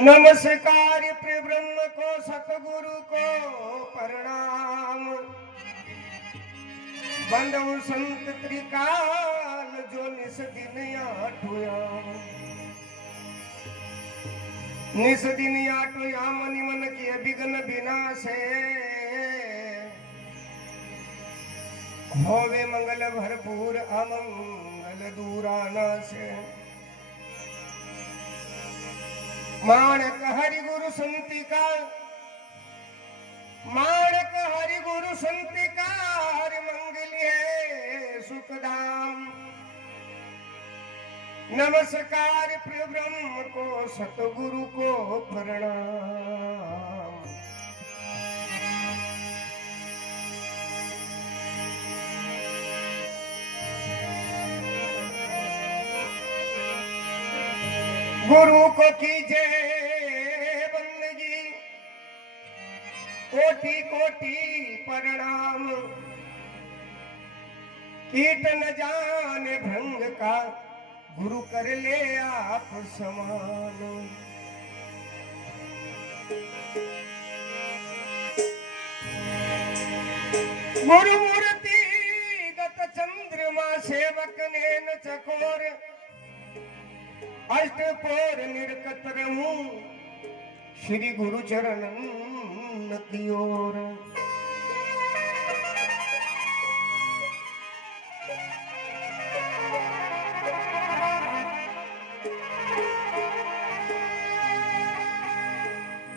नमस्कार प्रिय ब्रह्म को सतगुरु को प्रणाम। बंधु संत त्रिकाल जो निस दिन आठुया मनि मन की विघ्न विनाशे होवे मंगल भरपूर अमंगल दूरा नासे। माणक हरि गुरु संतिका माणक हरि गुरु संतिकार मंगली है सुखधाम। नमस्कार प्रिय ब्रह्म को सतगुरु को प्रणाम। गुरु को कीजे बंदगी कोटि कोटि प्रणाम। कीट न जाने भंग का गुरु कर ले आप समान। गुरु मूर्ति गत चंद्रमा सेवक नैन चकोर अष्टपोर निर्कत रहूं श्री गुरु चरणन की ओर।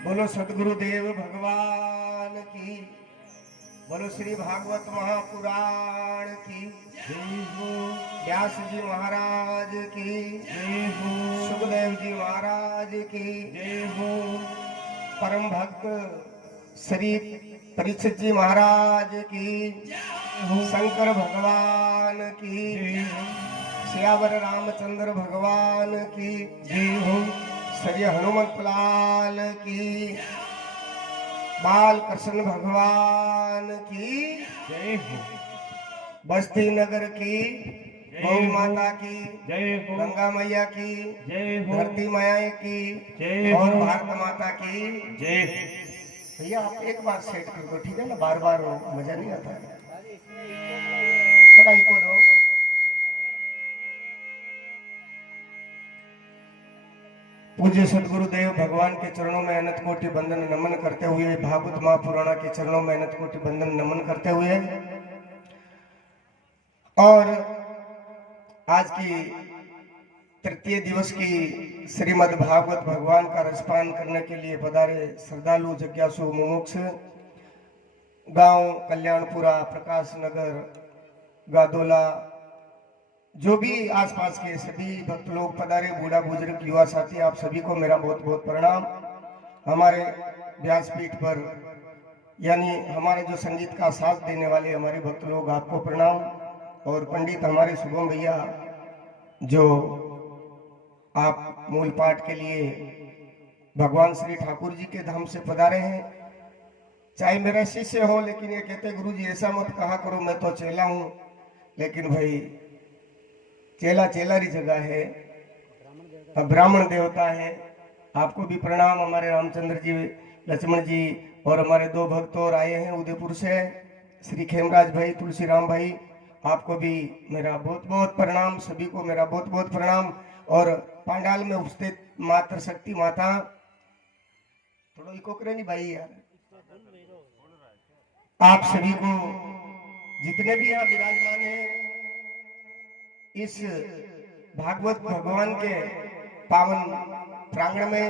बोलो सतगुरुदेव भगवान की, बोलो श्री भागवत महापुराण की जय हो। व्यास जी महाराज की जय हो। सुखदेव जी महाराज की जय हो। परम भक्त श्री परीक्षित जी महाराज की जय हो। शंकर भगवान की जय हो। श्यावर रामचंद्र भगवान की जय हो। श्री हनुमत लाल की, बाल कृष्ण भगवान की जय हो। बस्ती नगर की गौ माता की जय हो। गंगा मैया की जय हो। धरती मैया की जय हो। और भारत माता की जय हो। भैया आप एक बार सेट कर दो, ठीक है ना, बार बार मजा नहीं आता है, थोड़ा इको दो। पूज्य सदगुरुदेव भगवान के चरणों में अनंत कोटि बंदन नमन करते हुए, भागवत महापुराण के चरणों में अनंत कोटि बंदन नमन करते हुए, और आज की तृतीय दिवस की श्रीमद् भागवत भगवान का रसपान करने के लिए पधारे श्रद्धालु जिज्ञासु मुमुक्ष गांव कल्याणपुरा, प्रकाश नगर, गादोला, जो भी आसपास के सभी भक्त लोग पधारे, बूढ़ा बुजुर्ग युवा साथी, आप सभी को मेरा बहुत बहुत प्रणाम। हमारे व्यासपीठ पर यानी हमारे जो संगीत का साथ देने वाले हमारे भक्त लोग, आपको प्रणाम। और पंडित हमारे शुभम भैया जो आप मूल पाठ के लिए भगवान श्री ठाकुर जी के धाम से पधारे हैं, चाहे मेरा शिष्य हो, लेकिन ये कहते गुरु जी ऐसा मत कहा करो, मैं तो चेला हूं। लेकिन भाई चेला चेलारी जगह है, अब ब्राह्मण देवता है। आपको भी प्रणाम। हमारे रामचंद्र जी, लक्ष्मण जी और हमारे दो भक्त और आए हैं उदयपुर से, श्री खेमराज भाई, तुलसीराम भाई, आपको भी मेरा बहुत बहुत प्रणाम। सभी को मेरा बहुत बहुत प्रणाम। और पांडाल में उपस्थित मातृ शक्ति माता, थोड़ा इको करे नहीं भाई यार, आप सभी को जितने भी यहाँ विराजमान हैं, इस भागवत भगवान के पावन प्रांगण में,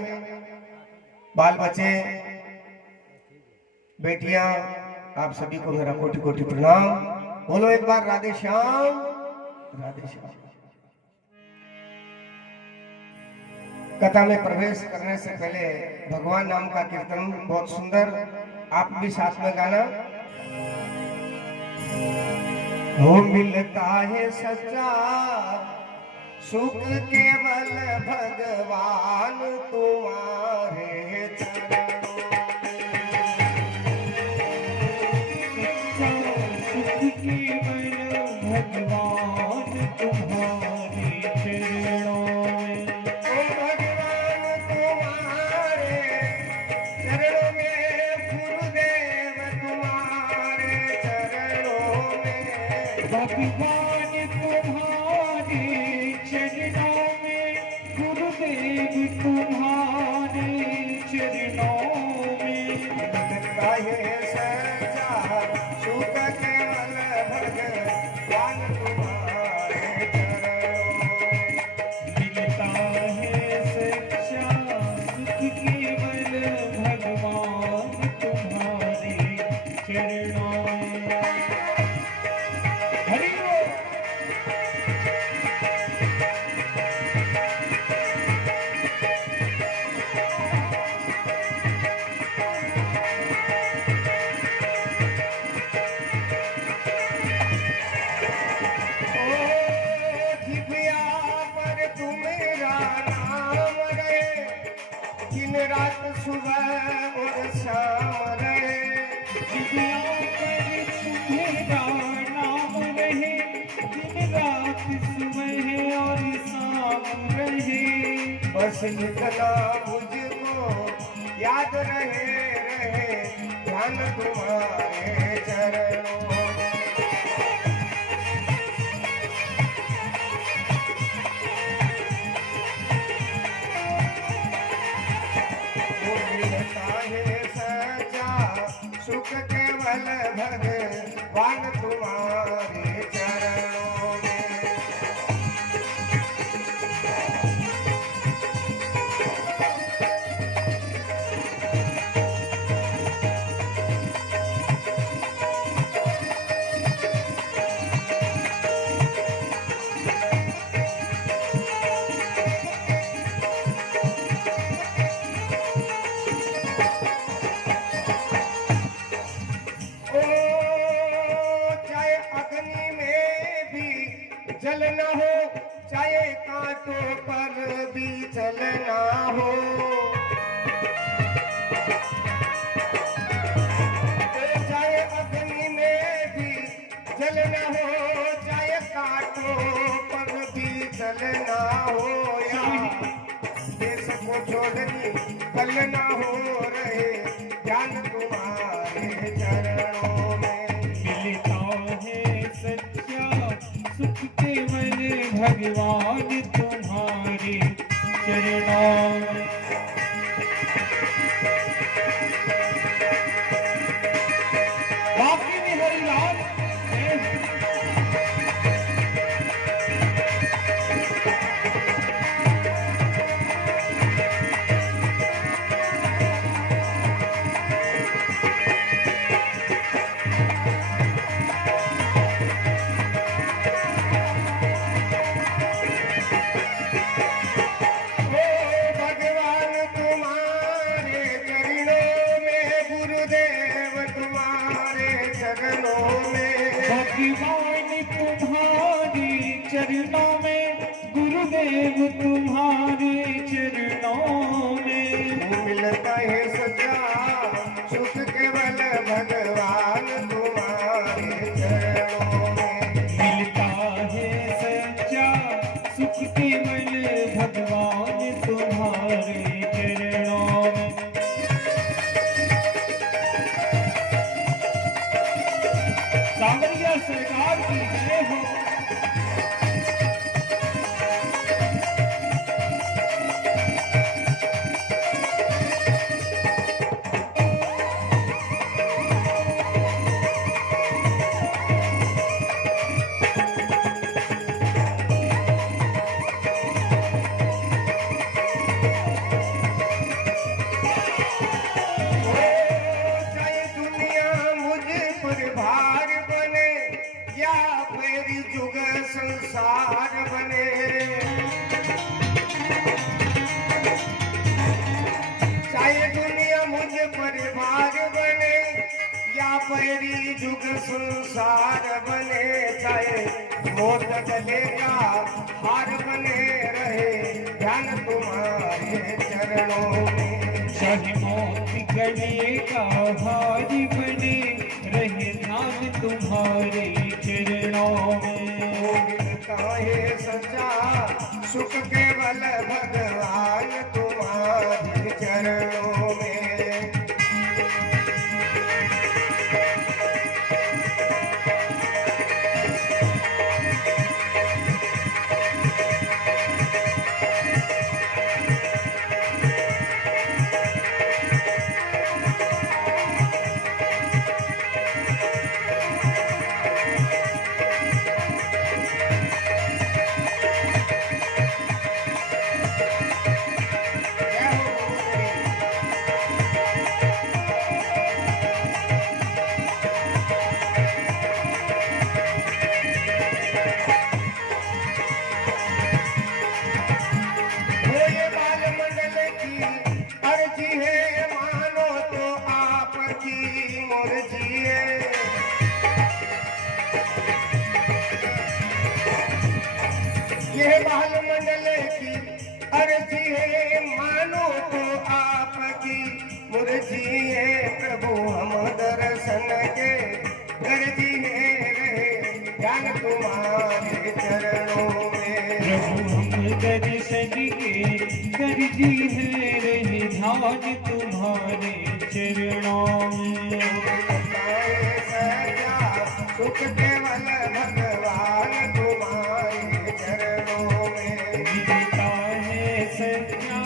बाल बच्चे, बेटियां, आप सभी को मेरा कोटि कोटि प्रणाम। बोलो एक बार राधे श्याम, राधे श्याम। कथा में प्रवेश करने से पहले भगवान नाम का कीर्तन बहुत सुंदर, आप भी साथ में गाना। हो मिलता है सच्चा सुख केवल भगवान तुम्हारे चरणों में। सुख केवल भगवान तुम्हारे चरणों में। भगवान तुम्हारे भगवान तुम्हारे चरणों में, गुरुदेव तुम्हारे चरणों में। काहे सच्चा सुख केवल भगवान तुम्हारे चरणों। मिलता है सच्चा सुख केवल भगवान तुम्हारे चरणों में। हरि बोल। दिन रात सुबह और शाम रहे, जितिया पर तुम्हारा नाम रहे, दिन रात सुबह और शाम रहे। बस इतना मुझको याद रहे ध्यान तुम्हारे चरणों। सुख केवल भगवान तुम्हारे चरणों में। जलना हो चाहे कांटों पर भी चलना हो, चाहे अग्नि में भी जलना हो, चाहे कांटों पर भी चलना हो, या देश को छोड़नी चलना हो रहे ज्ञान तुम्हारे चरणों में। मिलता है सच्चा सुख केवल भगवान तुम्हारे चरणों में। बाकी भी हरिलाल भगवान तुम्हारे चरणों में, गुरुदेव तुम्हारे चरणों में। मिलता है सच्चा सुख केवल भगवान तुम्हारे चरणों में। मिलता है सच्चा सुख केवल भगवान तुम्हारे चरणों में। सावरिया सरकार की जय हो। चाहे दुनिया मुझ पर भार बने या मेरी जुग संसार बने, चाहे दुनिया मुझ पर भार बने या मेरी जुग संसार बने, चाहे मौत गले का हार बने रहे ध्यान तुम्हारे चरणों में। चाहे मौत गले का हार बने रहे ध्यान तुम्हारे चरणों में। मिलता है सच्चा सुख केवल भगवान तुम्हारे चरणों में। ये बाल मंडल की अर्जी है, मानो तो आपकी मुर्जी है प्रभु, हम दर्शन के गर्जी है, रहे ध्यान तुम्हारे चरणों में। प्रभु हम दर्शन के गर्जी है, रहे ध्यान तुम्हारे चरणों में। सुख केवल भगवान तुम्हारे चरणों में मिलता है सच्चा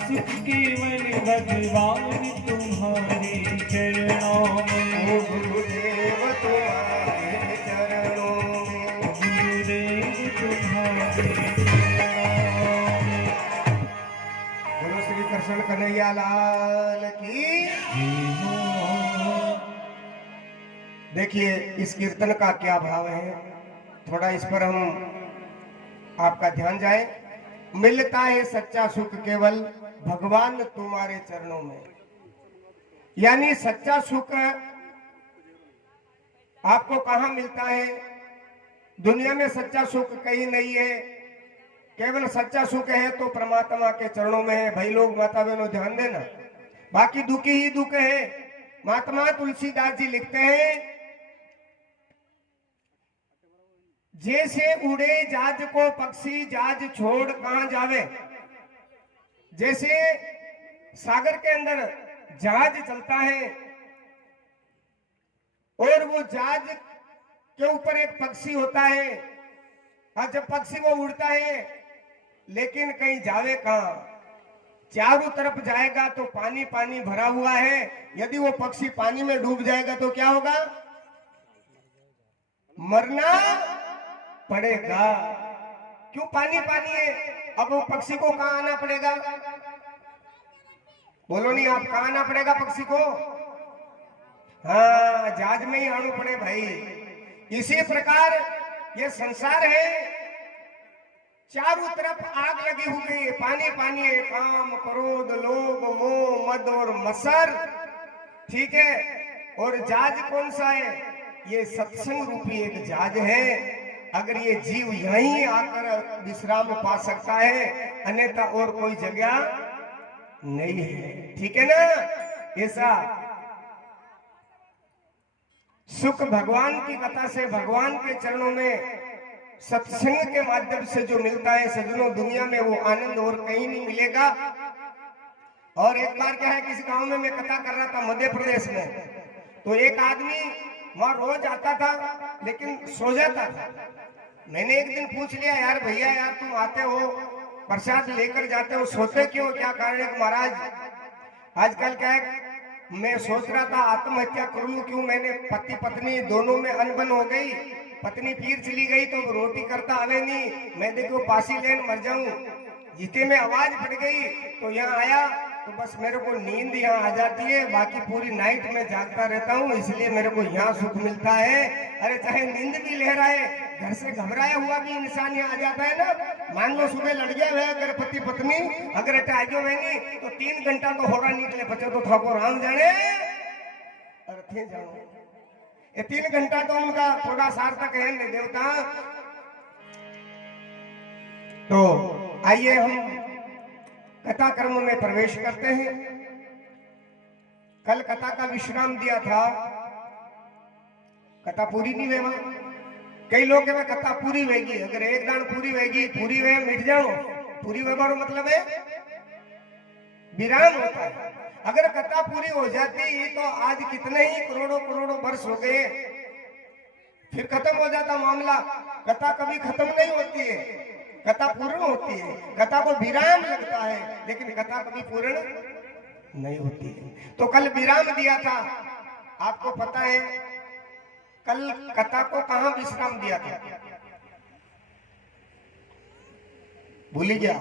सुख केवल भगवान तुम्हारे चरणों में। ओ गुरुदेव तुम्हारे चरणों में, गुरुदेव तुम्हारे चरणों में। गुरु श्री कृष्ण कन्हैया लाल की। जय हो। देखिए इस कीर्तन का क्या भाव है, थोड़ा इस पर हम आपका ध्यान जाए। मिलता है सच्चा सुख केवल भगवान तुम्हारे चरणों में, यानी सच्चा सुख आपको कहां मिलता है? दुनिया में सच्चा सुख कहीं नहीं है, केवल सच्चा सुख है तो परमात्मा के चरणों में है। भाई लोग माता बहनों ध्यान देना, बाकी दुख ही दुख है। महात्मा तुलसीदास जी लिखते हैं, जैसे उड़े जाज को पक्षी जाज छोड़ कहां जावे। जैसे सागर के अंदर जहाज चलता है और वो जहाज के ऊपर एक पक्षी होता है, और जब पक्षी वो उड़ता है लेकिन कहीं जावे कहां? चारों तरफ जाएगा तो पानी पानी भरा हुआ है। यदि वो पक्षी पानी में डूब जाएगा तो क्या होगा? मरना पड़ेगा। क्यों? पानी पानी है। अब वो पक्षी को कहां आना पड़ेगा? बोलो नहीं आप, कहां आना पड़ेगा पक्षी को? हाँ, जहाज में ही आना पड़े भाई। इसी प्रकार ये संसार है, चारों तरफ आग लगी हुई है, पानी पानी है, काम क्रोध लोभ मोह मद और मत्सर, ठीक है। और जहाज कौन सा है? ये सत्संग रूपी एक जहाज है। अगर ये जीव यहीं आकर विश्राम पा सकता है, अन्यथा और कोई जगह नहीं है, ठीक है ना। ऐसा सुख भगवान की कथा से, भगवान के चरणों में सत्संग के माध्यम से जो मिलता है सज्जनों, दुनिया में वो आनंद और कहीं नहीं मिलेगा। और एक बार क्या है, किसी गांव में मैं कथा कर रहा था मध्य प्रदेश में, तो एक आदमी वहां रोज आता था लेकिन सो जाता था। मैंने एक दिन पूछ लिया, यार भैया यार तुम आते हो प्रसाद लेकर जाते हो, सोते क्यों, क्या कारण है? महाराज आजकल क्या है, मैं सोच रहा था आत्महत्या कर लूं, क्यों? मैंने पति पत्नी दोनों में अनबन हो गई, पत्नी पीर चली गई तो रोटी करता आवे नहीं, मैं देखो पासी लेन मर जाऊं। जीते में आवाज पड़ गई तो यहाँ आया तो बस मेरे को नींद यहाँ आ जाती है, बाकी पूरी नाइट में जागता रहता हूँ, इसलिए मेरे को यहाँ सुख मिलता है। अरे चाहे नींद भी ले रहा है, घर से घबराया हुआ भी इंसान यहाँ आ जाता है ना। मान लो सुबह लड़ गया है अगर पति पत्नी, अगर अटैचो है तो 3 घंटा तो हो रहा निकले बच्चे तो ठाकुर राम जाने। अरे थे जानो ये 3 घंटा तो उनका थोड़ा सार्थक है नहीं देवता। तो आइए हम कथा कर्म में प्रवेश करते हैं। कल कथा का विश्राम दिया था, कथा पूरी नहीं हुआ। कई लोग के कथा पूरी होगी, अगर एक दान पूरी होगी, पूरी हुए मिट जाओ, पूरी व्यवहार मतलब है विराम होता है। अगर कथा पूरी हो जाती तो आज कितने ही करोड़ों करोड़ों वर्ष हो गए, फिर खत्म हो जाता मामला। कथा कभी खत्म नहीं होती है, कथा पूर्ण होती है। कथा को विराम लगता है लेकिन कथा कभी पूर्ण नहीं होती है। तो कल विराम दिया था, आपको पता है कल कथा को कहां विश्राम दिया था? भूल गया?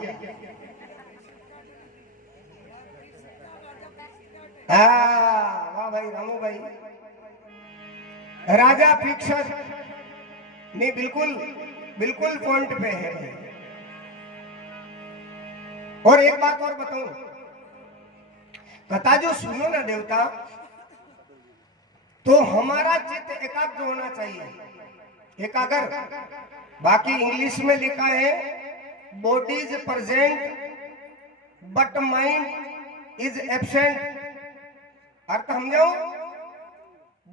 वाह भाई रामू भाई, राजा पिक्चर नहीं, बिल्कुल बिल्कुल पॉइंट पे है भाई। और एक बात और बताऊं, कथा जो सुनो ना देवता, तो हमारा चित्त एकाग्र होना चाहिए, एकाग्र। बाकी इंग्लिश में लिखा है body is present but mind is absent. अर्थ समझाओ,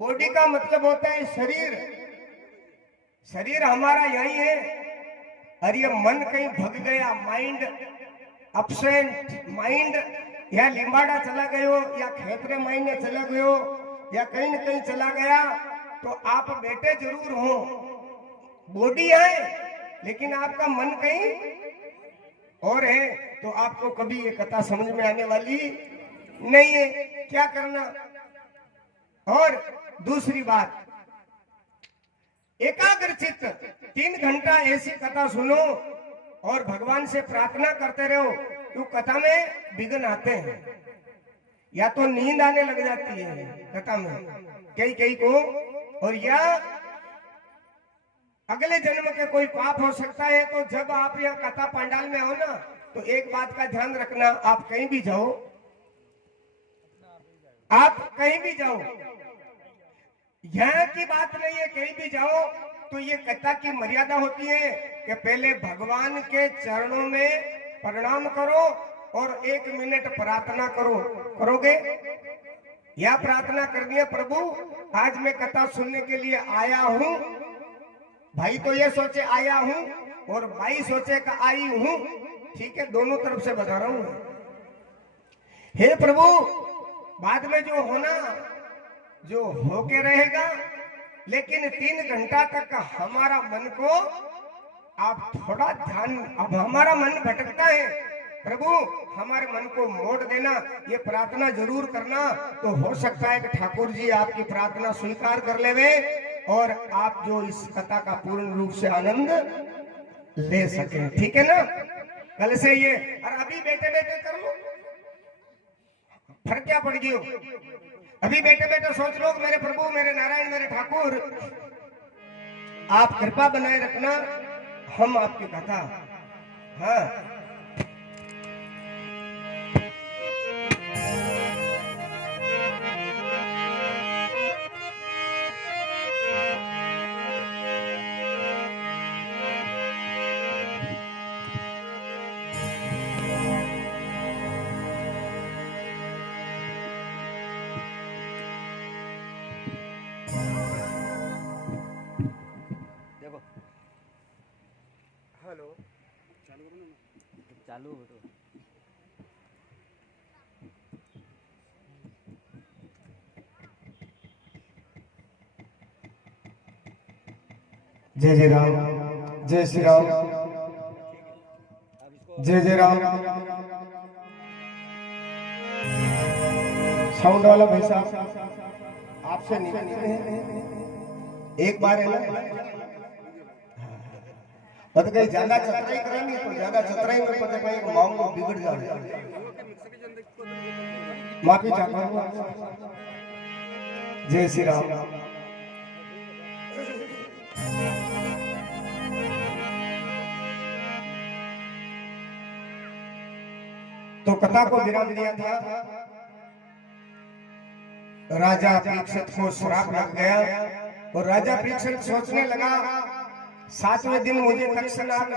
बॉडी का मतलब होता है शरीर, शरीर हमारा यही है, और ये मन कहीं भग गया, माइंड एब्सेंट, माइंड या लिम्बाड़ा चला गयो या खेतरे मायने चला गयो या कहीं न कहीं चला गया, तो आप बैठे जरूर हो, बॉडी है लेकिन आपका मन कहीं और है, तो आपको कभी ये कथा समझ में आने वाली नहीं है। क्या करना? और दूसरी बात, एकाग्रचित्त 3 घंटा ऐसी कथा सुनो और भगवान से प्रार्थना करते रहो। तो कथा में विघ्न आते हैं, या तो नींद आने लग जाती है कथा में कई कई को, और या अगले जन्म के कोई पाप हो सकता है। तो जब आप यह कथा पंडाल में हो ना, तो एक बात का ध्यान रखना, आप कहीं भी जाओ, आप कहीं भी जाओ, यहाँ की बात नहीं है, कहीं भी जाओ तो ये कथा की मर्यादा होती है कि पहले भगवान के चरणों में प्रणाम करो और 1 मिनट प्रार्थना करो। करोगे? या प्रार्थना करनी है, प्रभु आज मैं कथा सुनने के लिए आया हूं, भाई तो ये सोचे आया हूं और भाई सोचे का आई हूं, ठीक है, दोनों तरफ से बता रहा हूं। हे प्रभु, बाद में जो होना जो होके रहेगा, लेकिन 3 घंटा तक हमारा मन को आप थोड़ा ध्यान, अब हमारा मन भटकता है, प्रभु हमारे मन को मोड़ देना, ये प्रार्थना जरूर करना। तो हो सकता है कि ठाकुर जी आपकी प्रार्थना स्वीकार कर लेवे और आप जो इस कथा का पूर्ण रूप से आनंद ले सके, ठीक है ना? कल से ये, और अभी बैठे बैठे कर लो, फर्क क्या पड़ गई? अभी बैठे बैठे सोच लो मेरे प्रभु, मेरे नारायण, मेरे ठाकुर, आप कृपा बनाए रखना, हम आपकी कथा, हाँ हेलो चालू हो तो जय जय राम, जय श्री राम, जय जय राम। साउंड वाला भाई साहब आपसे एक बार है ना, पता कहीं ज्यादा चतराई करेंगे तो ज्यादा चतराई में पता कहीं मामला बिगड़ जाएगा, माफी चाहता हूँ। जय श्री राम। तो कथा को विराम दिया था, राजा परीक्षित को श्राप लग गया और राजा परीक्षित सोचने लगा 7वें दिन मुझे तक्षनाग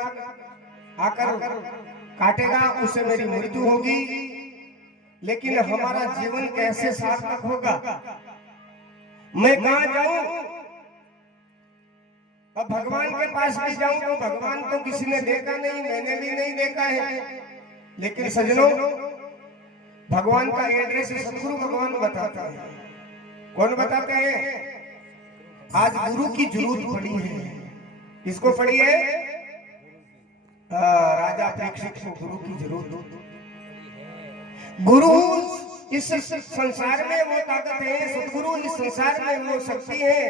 आकर काटेगा, उससे मेरी मृत्यु होगी, लेकिन हमारा जीवन कैसे सार्थक होगा, मैं कहां जाऊं? अब भगवान के पास भी जाऊं तो भगवान को किसी ने देखा नहीं, मैंने भी नहीं देखा है, लेकिन सज्जनों भगवान का एड्रेस सतगुरु भगवान बताता है। कौन बताते हैं? आज गुरु की जरूरत पड़ी है। किसको पड़ी है? राजा परीक्षित को गुरु की जरूरत। गुरु इस संसार में वो ताकत है, सतगुरु इस संसार में वो शक्ति है,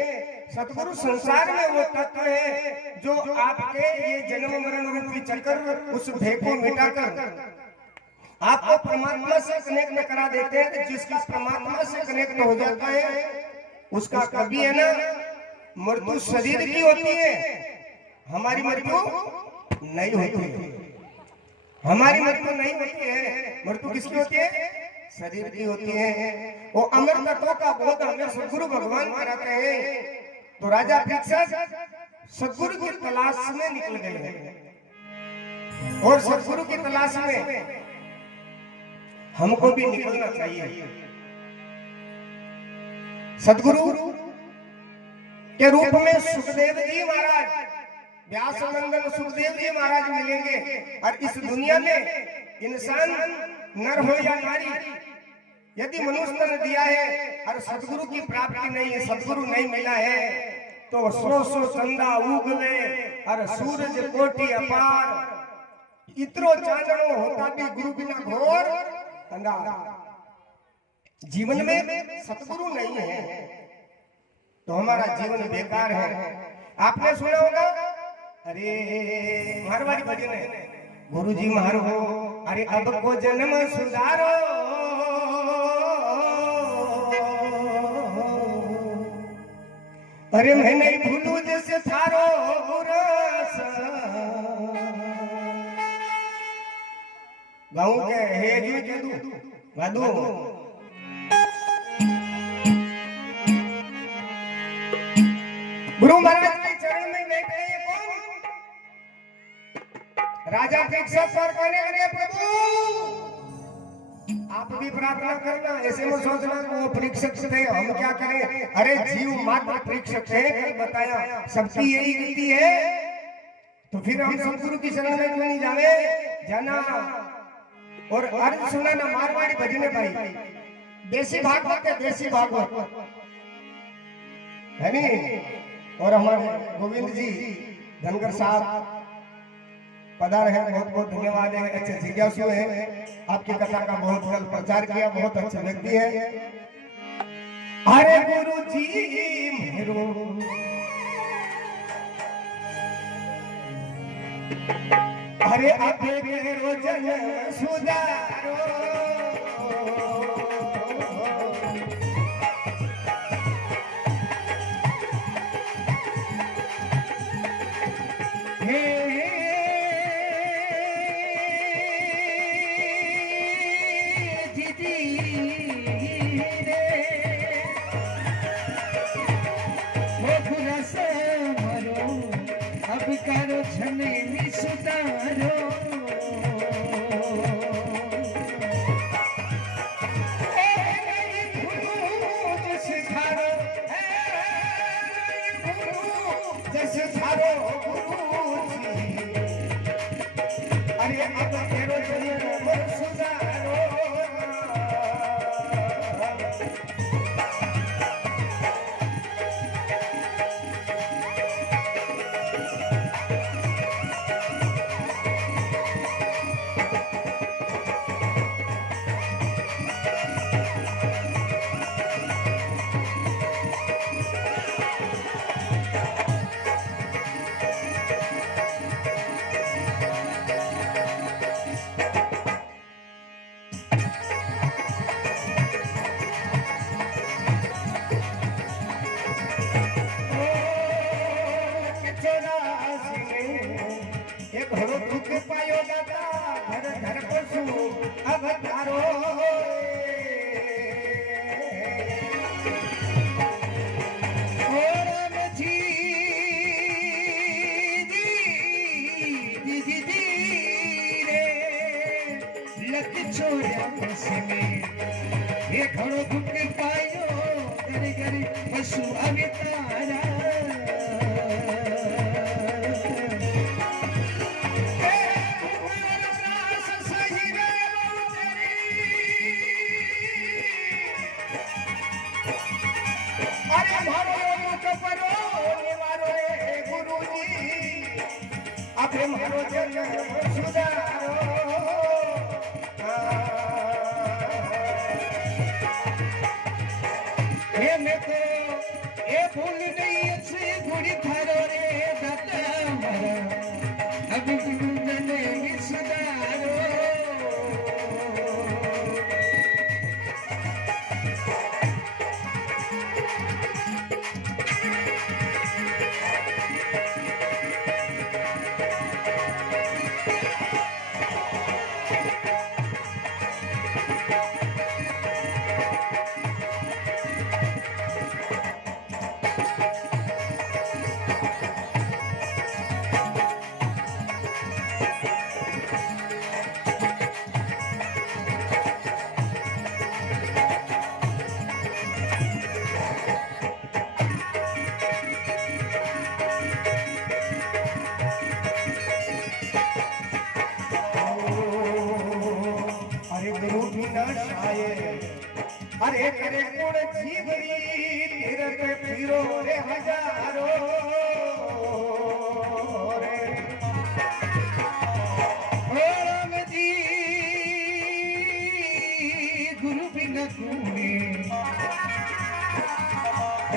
सतगुरु संसार में वो तत्व है जो आपके ये जन्म मरण रूपी चक्कर उस भय को मिटाकर आपको परमात्मा से कनेक्ट करा देते हैं। जिसका परमात्मा से कनेक्ट हो जाता है उसका कभी है ना मृत्यु शरीर की होती है, हमारी मृत्यु नहीं होती है, हमारी मृत्यु नहीं होती है। मृत्यु किसकी होती है? शरीर की होती है। वो अमर तत्वों का बोध हमें सदगुरु भगवान कराते हैं। तो राजा परीक्षित सदगुरु की तलाश में निकल गए। और सदगुरु की तलाश में हमको भी निकलना चाहिए। सदगुरु के रूप में सुखदेव जी महाराज, व्यास नंदन सुखदेव जी महाराज मिलेंगे। और इस दुनिया में इंसान नर हो या नारी, यदि मनुष्य तन दिया है और सदगुरु की प्राप्ति नहीं है, सदगुरु नहीं मिला है, तो सो चंदा उगवे और सूरज कोटि अपार, इतरो चांदनो होता भी गुरु बिना घोर अंधार। जीवन में सतगुरु नहीं है तो हमारा जीवन बेकार है। आपने सुना होगा, अरे मारवाड़ी भजन है, गुरु जी मारो अरे अब को जन्म सुधारो, अरे मैं नहीं भूलू जैसे थारो रस। गाँव के हे जी के दू गादू गुरु महाराज के चरण में बैठे हैं कौन? राजा परीक्षित सर कहने लगे, प्रभु आप भी प्रार्थना करना, ऐसे में सोचना कि वो परीक्षक थे, हम क्या करें। अरे जीव मात्र परीक्षक है, कल बताया सबकी यही गति है, तो फिर हम सदगुरु की शरण में क्यों नहीं जावे जाना। और अर्ज सुना ना मारवाड़ी भजने भाई, देसी भागवत है, देसी भागवत है नी। और हमारे गोविंद जी धनगर साहब पधारे हैं, बहुत बहुत धन्यवाद है। अच्छे जिज्ञासु हैं, आपकी कथा का बहुत जल्द प्रचार किया, बहुत अच्छे व्यक्ति है। अरे गुरु जी मेरो अरे अबे मेरो जन सुधारो, करो झने सुधारो, जैसे धारो जैसे धारो गुरु जी, अरे अब तेरो जन्म सुधारो। पशु अवतारा मारो जन्म सुधारो। मैं तो ये भूल नहीं अच्छी गुड़ी थारो रे दाता मारा, अभी गुरु सुधारो। करे कुण जीवरी तीरथ फिरो रे हजारो रे राम जी गुरु बिना तूने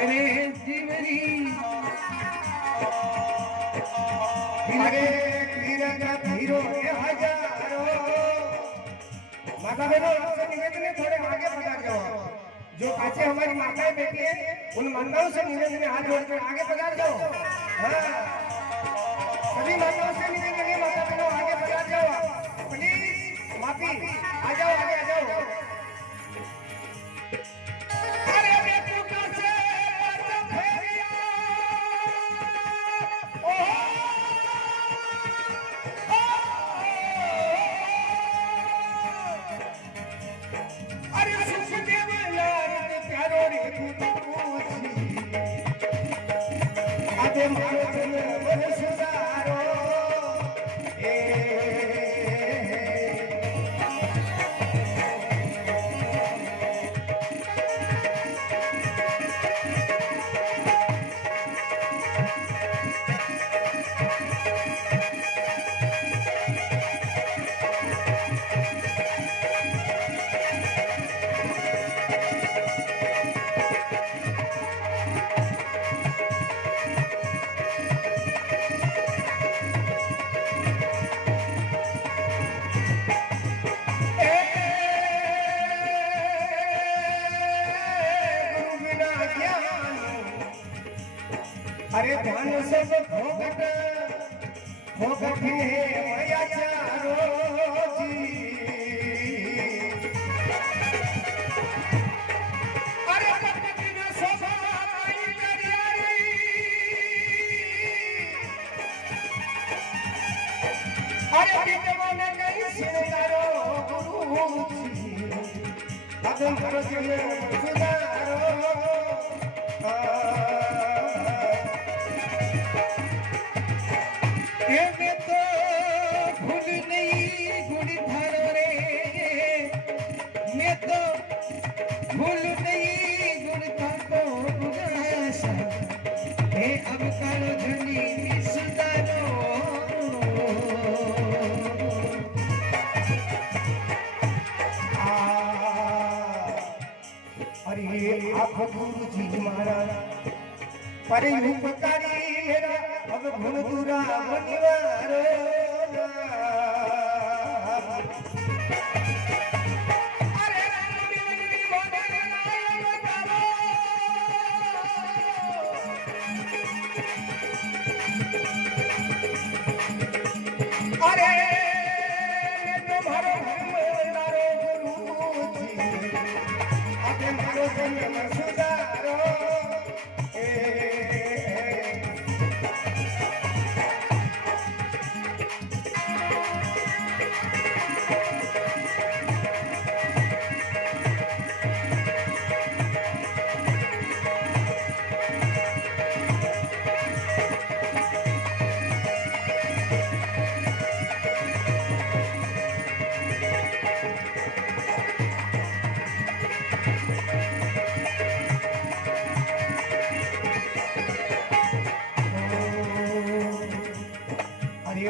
अरे जीवरी अरे तीरथ फिरो रे हजारो। माता बहनों आपसे निवेदन है थोड़े आगे पधार जाओ। जो पीछे हमारी माताएं बैठी हैं उन माताओं से निवेदन है हाथ जोड़कर आगे पधार जाओ। हाँ सभी माताओं से निवेदन है माता बहनों आगे पधार जाओ प्लीज। माफी आ जाओ आगे आ जाओ। अरे बेटू से फेरिया अरे सुखदेव यार प्यारो रे तू पूछी अबे मारो मन सुधारो अरे ध्यान सब भोगट भोगट है माया चारो जी। अरे पत्नी न सोभा आई करियारी अरे विद्या ने कहीं सिंगारो गुरु जी अब मारो जन सुधारो। मैं तो भूल नहीं गुण थारो रे मैं तो भूल नहीं गुण थारो गुनासा हे अब कालो धनी सुधारो। अरे आप गुरु जी महाराज पर उपकारी मेरा अब गुण दूरा बनिवारो। अरे राम बिन मोदन नाम गावो अरे तुम्हारो धर्म गुरु जी अब मारो जन्म सुधारो।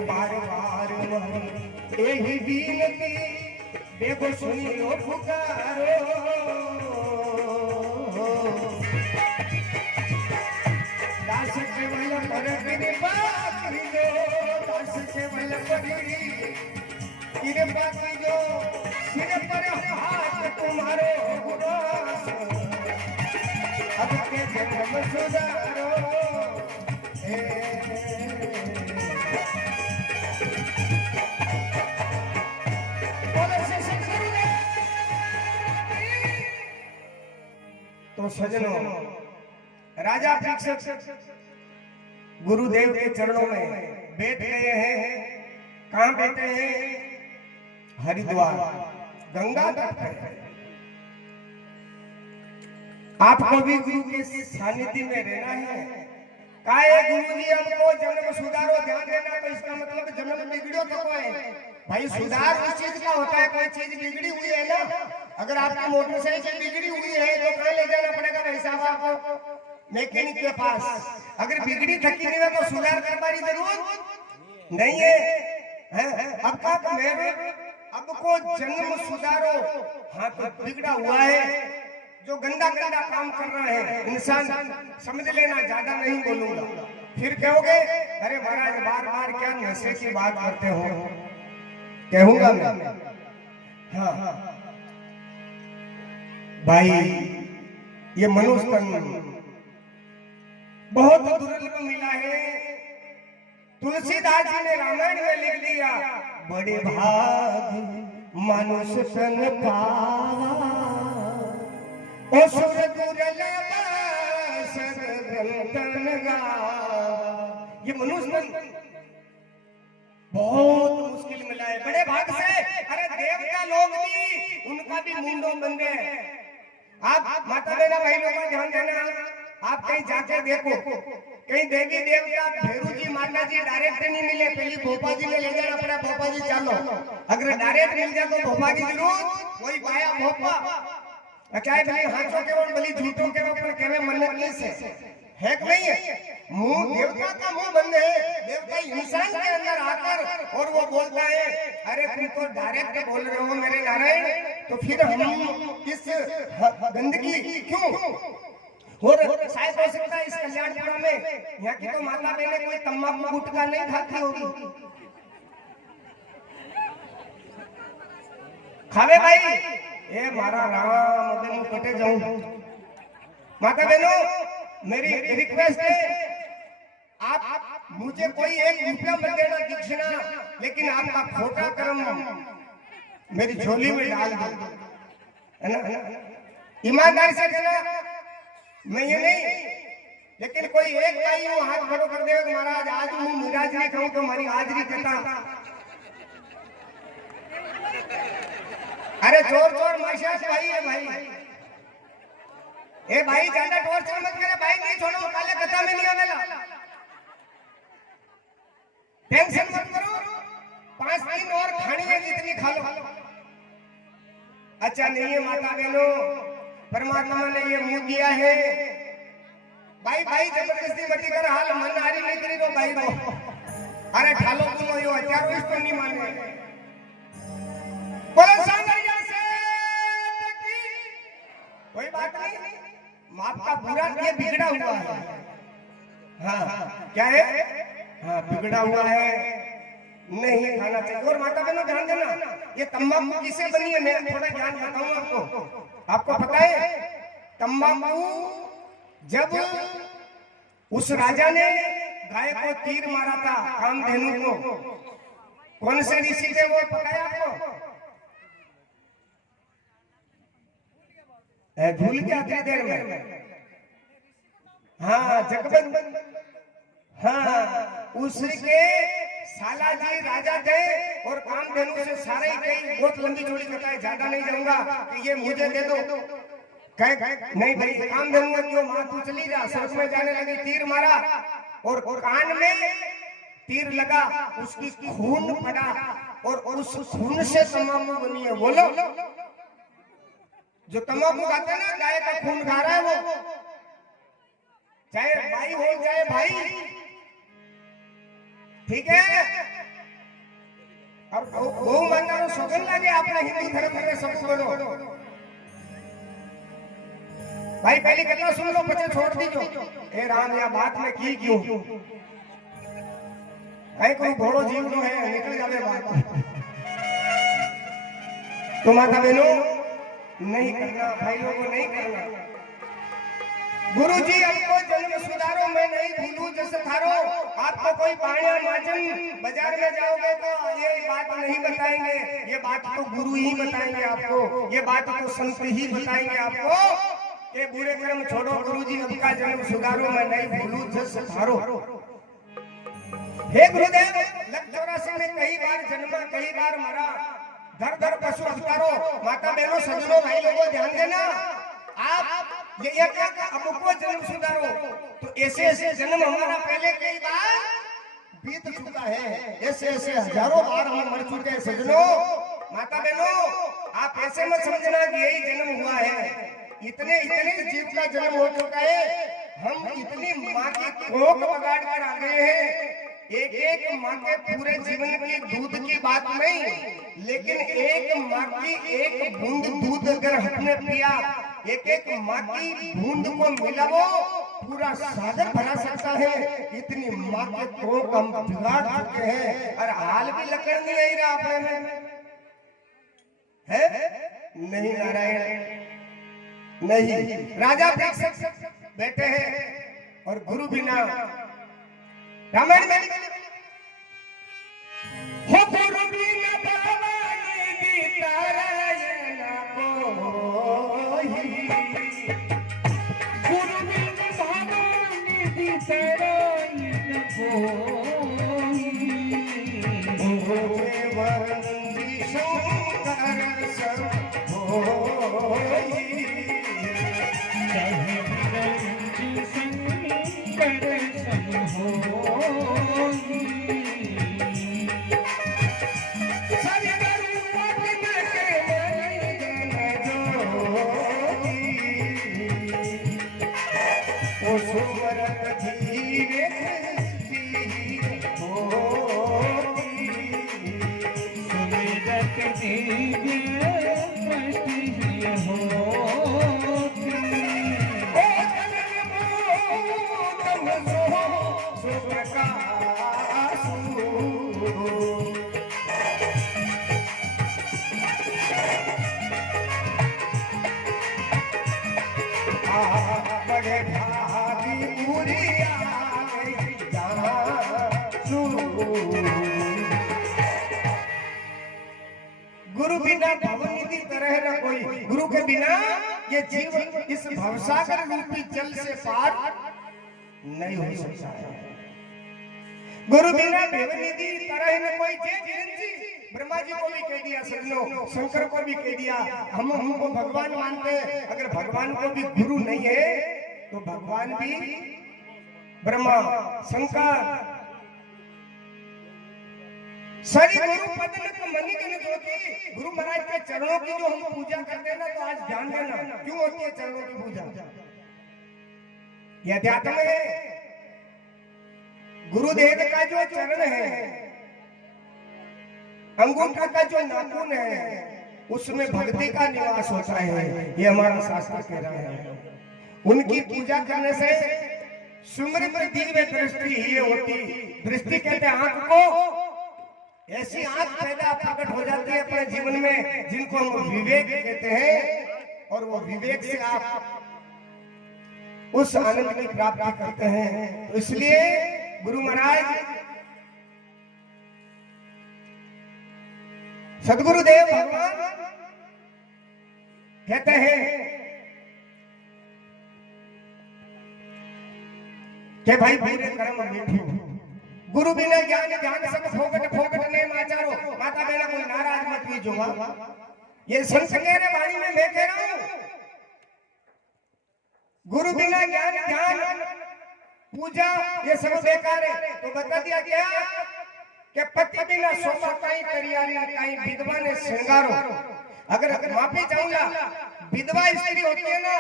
बार बार मरी यही बीनती देखो सुनियो पुकारो। दास से वह पर कृपा कीजो दास से वह पर कृपा कीजो सिर पर हाथ तुम्हारो गुनास अब के जन्म सुधारो। तो सजनों राजा परीक्षित गुरुदेव के चरणों में बैठ गए हैं। कहाँ बैठे हैं? हरिद्वार गंगा तट पर। आपको भी गुरु के सानिध्य में रहना है। काहे गुरु जी हमको जन्म सुधारो ध्यान देना, तो इसका मतलब जन्म बिगड़ो तो कोई भाई सुधार उस चीज का होता है, कोई चीज बिगड़ी हुई है ना, अगर आपकी मोटरसाइकिल बिगड़ी हुई है तो कहाँ ले जाना पड़ेगा भाई साहब आपको? मैकेनिक के पास। अगर बिगड़ी थकी नहीं है तो सुधार करवाने की जरूरत नहीं है, अब का मेरे अब को जन्म सुधारो। हाँ तो बिगड़ा हुआ है, जो गंदा गंदा काम कर रहा है इंसान, समझ लेना, ज्यादा नहीं बोलूंगा। फिर कहोगे अरे महाराज बार बार क्या नशे की बात करते हो, कहूंगा मैं। हाँ भाई ये मनुष्य तन बहुत दुर्लभ मिला है। तुलसीदास जी ने रामायण में लिख दिया, बड़े भाग मनुष्य तन पावा, ओ सुर दुर्लभ सदग्रंथन गावा। ये मनुष्य तन बहुत मुश्किल मिला है, बड़े भाग से। अरे देवता लोग भी, उनका भी मुंडो बन गए। आप माता बहना भाई लोगों का ध्यान देना, आप कहीं जाके देखो, कहीं देवी देवता भैरू जी माता जी डायरेक्ट नहीं मिले, पहले भोपा जी ने ले जाना पड़ा, भोपा जी चलो। अगर डायरेक्ट मिल जाए तो भोपा की जरूरत वही पाया भोपा। चाहे भले हाथों के वो भले झूठों के वो पर कहने मन्नत नहीं से है कि नहीं है? मुंह देवता का मुंह बंद है, देवता इंसान के अंदर आकर और वो बोलता है अरे तुम तो डायरेक्ट बोल रहे हो मेरे नारायण, तो फिर हम इस गंदगी क्यों? और शायद हो सकता है इस कल्याणपुरा में यहाँ की तो माता बहने कोई तम्बाकू गुटखा नहीं खाती होगी। खावे भाई ये मारा राम मैं कटे जाऊं। माता बहनों मेरी रिक्वेस्ट है, आप मुझे कोई 1 रुपया मत देना दक्षिणा, लेकिन आपका खोटा कर्म मेरी झोली में डाल दो, है ना? ईमानदारी से देना, मैं ये नहीं, लेकिन कोई एक भाई वो हाथ खड़ो कर देगा कि महाराज आज मैं मिराज नहीं खाऊं तो हमारी हाजरी कहता। अरे चोर चोर माशा भाई है भाई, ए भाई ज्यादा टॉर्चर मत करे भाई, नहीं छोड़ो काले कथा में नहीं आवेला, टेंशन मत करो, 5 दिन और खानी है जितनी खा लो। अच्छा नहीं है माता बहनों, परमात्मा ने ये मुंह दिया है भाई, भाई जबरदस्ती मत कर, हाल मन हारी नहीं करी तो भाई रो, अरे ठालो तुम यो हत्यारो इसको नहीं माने। बोलो सांगरिया से कोई बात नहीं, माप का पूरा ये बिगड़ा हुआ है। हाँ क्या है? हाँ बिगड़ा हुआ है, नहीं खाना चाहिए। और माता बहनों ध्यान देना, ये तंबाकू किससे बनी है मैं थोड़ा ज्ञान बताऊं आपको। आपको पता है तंबाकू जब उस राजा ने गाय को तीर मारा था कामधेनु को, कौन से ऋषि थे वो पता है आपको? भूल गया थोड़ी देर में। हाँ जगबंद, हाँ उसके साला जी राजा थे और कामधेनु से सारे कई बहुत लंबी जोड़ी कथा है, ज्यादा नहीं जाऊंगा कि ये मुझे दे दो, नहीं भाई कामधेनु ने क्यों मां तू चली जा, स्वर्ग में जाने लगी, तीर मारा और कान में तीर लगा, उसकी खून पड़ा और उस खून से तंबाकू बनी है। बोलो जो तंबाकू खाते हैं ना, गाय का खून खा रहा है वो, चाहे भाई हो चाहे भाई, ठीक है? और गौ माता सौगन लगे अपना हिंदू धर्म में सब छोड़ो भाई, पहली कथा सुन लो बच्चे छोड़ दीजो। ए राम या बात में की क्यों कहीं कोई घोड़ो जीव नो है निकल जावे बात। तो माता बहनों नहीं करना, भाइयों को नहीं करना। गुरु जी हमको जन्म सुधारो, मैं नहीं भूलू जैसे थारो। आपको कोई पाणिया माजन बाजार में जाओगे तो ये बात नहीं बताएंगे, ये बात तो गुरु ही बताएंगे आपको, ये बात तो संत ही बताएंगे आपको। ये बुरे कर्म छोड़ो, गुरु जी आपका जन्म सुधारो, मैं नहीं भूलू जस थारो। हे गुरुदेव, लख 84 में कई बार जन्मा कई बार मरा, घर घर पशु अवतारो। माता बहनों सज्जनों भाई लोगों ध्यान देना, आप ये अब को जन्म सुधारो तो ऐसे ऐसे जन्म हमारा पहले कई बार बीत चुका है। ऐसे ऐसे हजारों बार हम मर चुके हैं सजनों। माता बहनों, आप ऐसे मत समझना कि यही जन्म हुआ है। इतने इतने जीव का जन्म हो चुका है। हम इतनी माँ की कोख बगाड़ कर आ गए हैं। एक एक माँ के पूरे जीवन की दूध की बात नहीं, लेकिन एक माँ की एक बूंद दूध अगर हमने पिया, एक एक माँ की बूंद को मिलावो, पूरा सागर भरा सकता है। इतनी माँ के कोख हम बिगाड़ चुके हैं और हाल भी लकड़ नहीं आई रहा अपने में है। नहीं नारायण नहीं, राजा बैठे हैं और गुरु बिना रामायण में हो गुरु बिना भवानी दी तारायण कोई, गुरु बिना भवानी दी तारायण कोई, वंदी शंकर सब होई। बड़े भागी पूरिया गुरु बिना भवनिधि तरह न कोई। गुरु के बिना ये जीव इस भवसागर रूपी जल से पार नहीं हो सकता है। गुरु बिना भवनिधि तरह न कोई। ब्रह्मा जी को भी कह दिया, सजनों, शंकर को भी कह दिया। हम हमको भगवान मानते हैं। अगर भगवान को भी गुरु नहीं है तो भगवान भी ब्रह्मा शंकर सरी गुरु पदनक मणिगण ज्योति। गुरु महाराज के चरणों की जो हम पूजा करते हैं ना, तो आज ध्यान देना क्यों होती है चरणों की पूजा। यह अध्यात्म है। गुरुदेव का जो चरण है, अंगूठा का जो नाखून है, उसमें भक्ति का निवास होता है। ये हमारा शास्त्र कह रहा है। उनकी पूजा करने से सुमृत दिव्य दृष्टि ही होती। दृष्टि कहते हैं आंख को। ऐसी आंख पैदा प्रकट हो जाती है अपने जीवन में, जिनको हम विवेक कहते हैं। और वो विवेक से आप उस आनंद की प्राप्ति करते हैं। तो इसलिए गुरु महाराज सदगुरुदेव भगवान कहते हैं कि भाई पूरे कर्म मीठू। गुरु बिना ज्ञान ध्यान सब फोकट फोकट ने माचारो। माता बहना कोई नाराज मत कीजिएगा। ये संत कह रहे वाणी में मैं कह रहा हूं। गुरु बिना ज्ञान ध्यान पूजा ये सब बेकार है। तो बता दिया गया कि पति बिना शोभा काई करियारी काई विधवा ने श्रृंगारो। अगर माफी चाहूंगा, विधवा स्त्री होती है ना,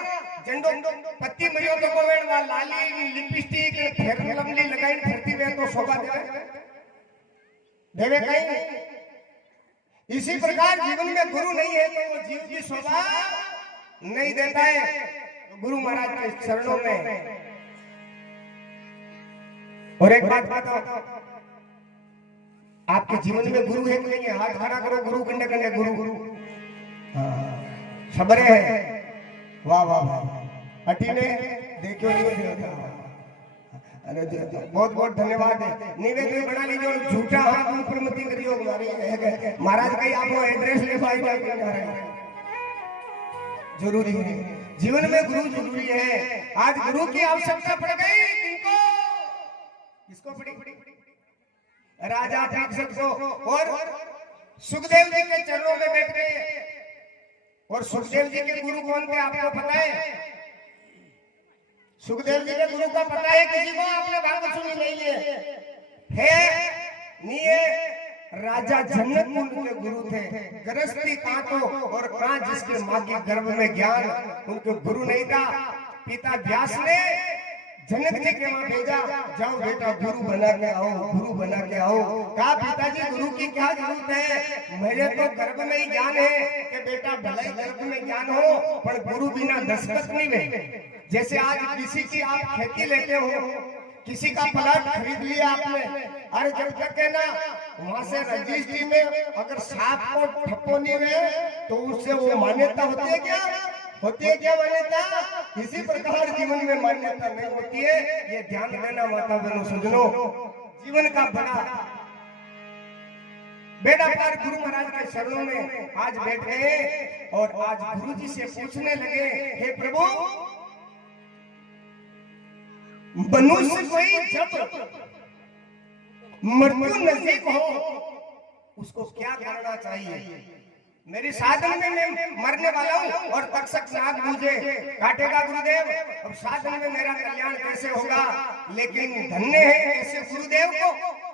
जंडो पति मरियो तो कोवेड़ वा लाली लिपस्टिक फेर लमली लगाई फिरती वे तो शोभा देवे कहीं। इसी प्रकार जीवन में गुरु नहीं है तो वो जीव की शोभा नहीं देता है। तो गुरु महाराज के चरणों में। और एक बात बताओ, आपके जीवन में गुरु है कि नहीं है? हाथ खड़ा करो। गुरु कंडे कंडे गुरु गुरु सबरे है। वाह वाह वाह। अटी ने देखो बहुत बहुत धन्यवाद है। निवेदन बना लीजिए और झूठा हाथ ऊपर मत करियो। महाराज कहीं आपको एड्रेस ले पाएगा। जरूरी है जीवन में गुरु जरूरी है। आज गुरु की आवश्यकता पड़ गई। किनको किसको पड़ी? राजा परीक्षित को। और सुखदेव जी के चरणों में बैठ गए। और सुखदेव जी के गुरु कौन थे आपको पता है? सुखदेव जी के गुरु का पता है किसी को? आपने बात सुनी नहीं है। है निये राजा जनक उनके गुरु थे। गृहस्थी कांटो और कां जिसके मां के गर्भ में ज्ञान, उनके गुरु नहीं था। पिता व्यास ने जनक जी के वहां भेजा, जाओ बेटा गुरु बना के आओ, गुरु बना के आओ। कहा पिताजी गुरु की क्या जरूरत है, मेरे तो गर्भ में ही ज्ञान है कि बेटा भले गर्भ में ज्ञान हो पर गुरु बिना दस्तखत नहीं में। जैसे आज किसी की आप खेती लेते हो, किसी का प्लाट खरीद लिया आपने, अरे जब तक है ना वहां से रजिस्ट्री में अगर सांप को ठप्पो नहीं रहे तो उससे वो मान्यता होती है क्या? होती है क्या मान्यता? इसी प्रकार जीवन में मान्यता नहीं होती है। ये ध्यान देना माता बहनों सज्जनों, जीवन का बड़ा बेटा प्यार गुरु महाराज के चरणों में आज बैठ गए और आज गुरु जी से पूछने लगे, हे प्रभु मनुष्य कोई जब मृत्यु नजदीक हो उसको क्या करना चाहिए? मेरी साधन में मैं मरने वाला हूँ और तक्षक नाग मुझे काटेगा गुरुदेव, अब साधन में मेरा कल्याण कैसे होगा? लेकिन धन्य है ऐसे गुरुदेव को।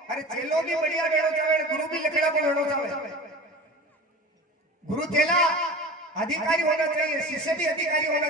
अरे चेलो भी बढ़िया बेड़ो चावे, गुरु भी लकड़ा को बेड़ो चावे। गुरु चेला अधिकारी होना चाहिए, शिष्य भी अधिकारी होना